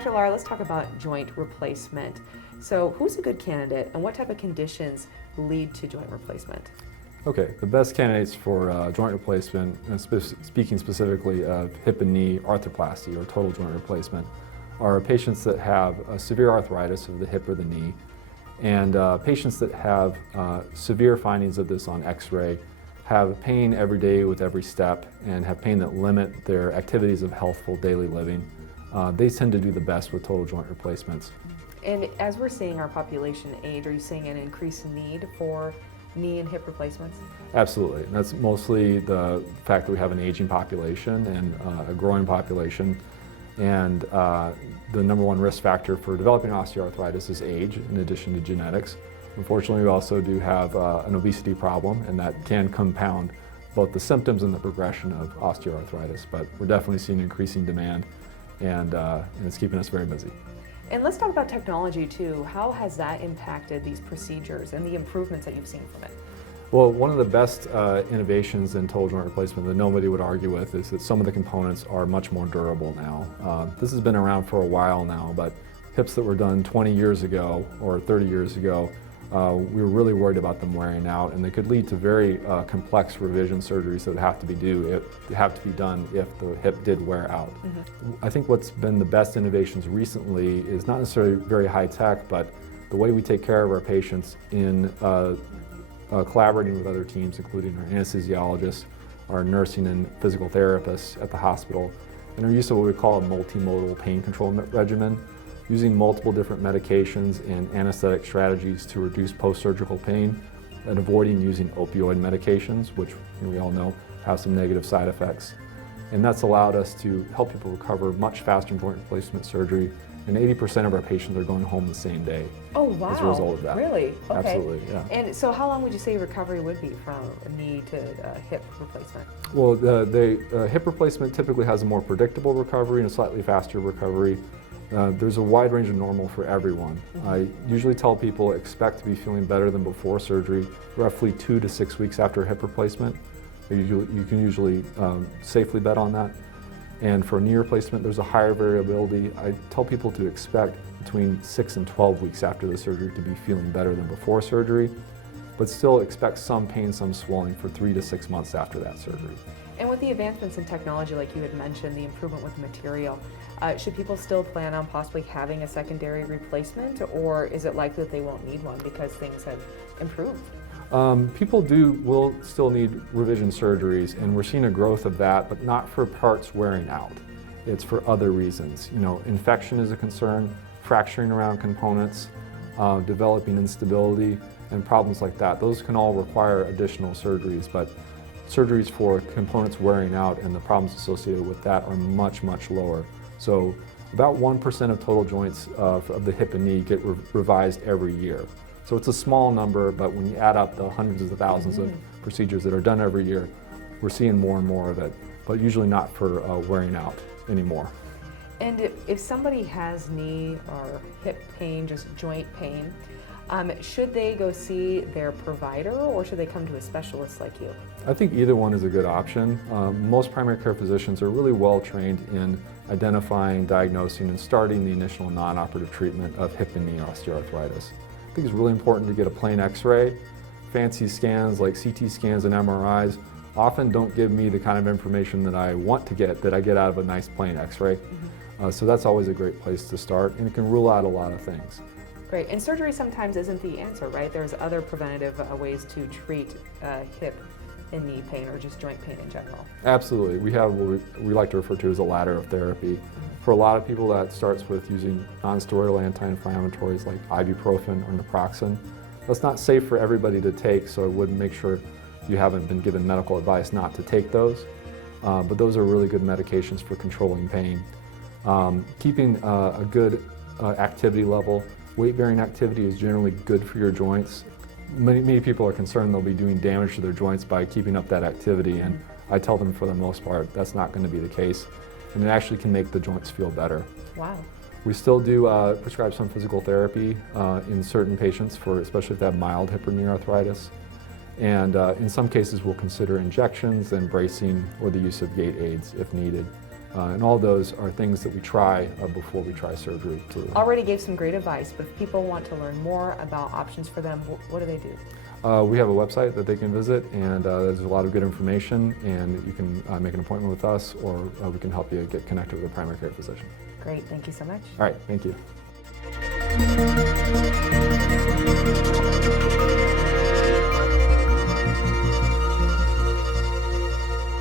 Dr. Lara, let's talk about joint replacement. So who's a good candidate and what type of conditions lead to joint replacement? Okay, the best candidates for joint replacement, and speaking specifically of hip and knee arthroplasty or total joint replacement, are patients that have severe arthritis of the hip or the knee, and patients that have severe findings of this on x-ray, have pain every day with every step, and have pain that limit their activities of healthful daily living. They tend to do the best with total joint replacements. And as we're seeing our population age, are you seeing an increased need for knee and hip replacements? Absolutely. And that's mostly the fact that we have an aging population and a growing population. And the number one risk factor for developing osteoarthritis is age, in addition to genetics. Unfortunately, we also do have an obesity problem, and that can compound both the symptoms and the progression of osteoarthritis. But we're definitely seeing increasing demand, and it's keeping us very busy. And let's talk about technology too. How has that impacted these procedures and the improvements that you've seen from it? Well, one of the best innovations in total joint replacement that nobody would argue with is that some of the components are much more durable now. This has been around for a while now, but hips that were done 20 years ago or 30 years ago, we were really worried about them wearing out, and they could lead to very complex revision surgeries that have to be done if the hip did wear out. Mm-hmm. I think what's been the best innovations recently is not necessarily very high tech, but the way we take care of our patients in collaborating with other teams, including our anesthesiologists, our nursing and physical therapists at the hospital, and our use of what we call a multimodal pain control regimen, using multiple different medications and anesthetic strategies to reduce post-surgical pain, and avoiding using opioid medications, which we all know have some negative side effects. And that's allowed us to help people recover much faster in joint replacement surgery, and 80% of our patients are going home the same day. Oh, wow. As a result of that. Really? Okay. Absolutely, yeah. And so how long would you say recovery would be from knee to hip replacement? Well, the hip replacement typically has a more predictable recovery and a slightly faster recovery. There's a wide range of normal for everyone. Mm-hmm. I usually tell people expect to be feeling better than before surgery, roughly 2 to 6 weeks after hip replacement. You can usually safely bet on that. And for knee replacement, there's a higher variability. I tell people to expect between 6 and 12 weeks after the surgery to be feeling better than before surgery, but still expect some pain, some swelling for 3 to 6 months after that surgery. And with the advancements in technology, like you had mentioned, the improvement with material, should people still plan on possibly having a secondary replacement, or is it likely that they won't need one because things have improved? People will still need revision surgeries, and we're seeing a growth of that, but not for parts wearing out. It's for other reasons. Infection is a concern, fracturing around components, developing instability, and problems like that. Those can all require additional surgeries, but surgeries for components wearing out and the problems associated with that are much, much lower. So about 1% of total joints of the hip and knee get revised every year. So it's a small number, but when you add up the hundreds of thousands of procedures that are done every year, we're seeing more and more of it, but usually not for wearing out anymore. And if somebody has knee or hip pain, just joint pain, should they go see their provider, or should they come to a specialist like you? I think either one is a good option. Most primary care physicians are really well trained in identifying, diagnosing, and starting the initial non-operative treatment of hip and knee osteoarthritis. I think it's really important to get a plain x-ray. Fancy scans like CT scans and MRIs often don't give me the kind of information that I want to get, that I get out of a nice plain x-ray. Mm-hmm. So that's always a great place to start, and it can rule out a lot of things. Great, and surgery sometimes isn't the answer, right? There's other preventative ways to treat hip and knee pain, or just joint pain in general. Absolutely. We have what we like to refer to as a ladder of therapy. Mm-hmm. For a lot of people, that starts with using non-steroidal anti-inflammatories like ibuprofen or naproxen. That's not safe for everybody to take, so I would make sure you haven't been given medical advice not to take those. But those are really good medications for controlling pain. Keeping a good activity level. Weight-bearing activity is generally good for your joints. Many people are concerned they'll be doing damage to their joints by keeping up that activity, and I tell them for the most part that's not going to be the case, and it actually can make the joints feel better. Wow. We still do prescribe some physical therapy in certain patients, especially if they have mild hip or knee arthritis, and in some cases we'll consider injections and bracing or the use of gait aids if needed. And all those are things that we try before we try surgery too. Already gave some great advice, but if people want to learn more about options for them, what do they do? We have a website that they can visit, and there's a lot of good information, and you can make an appointment with us, or we can help you get connected with a primary care physician. Great, thank you so much. All right, thank you.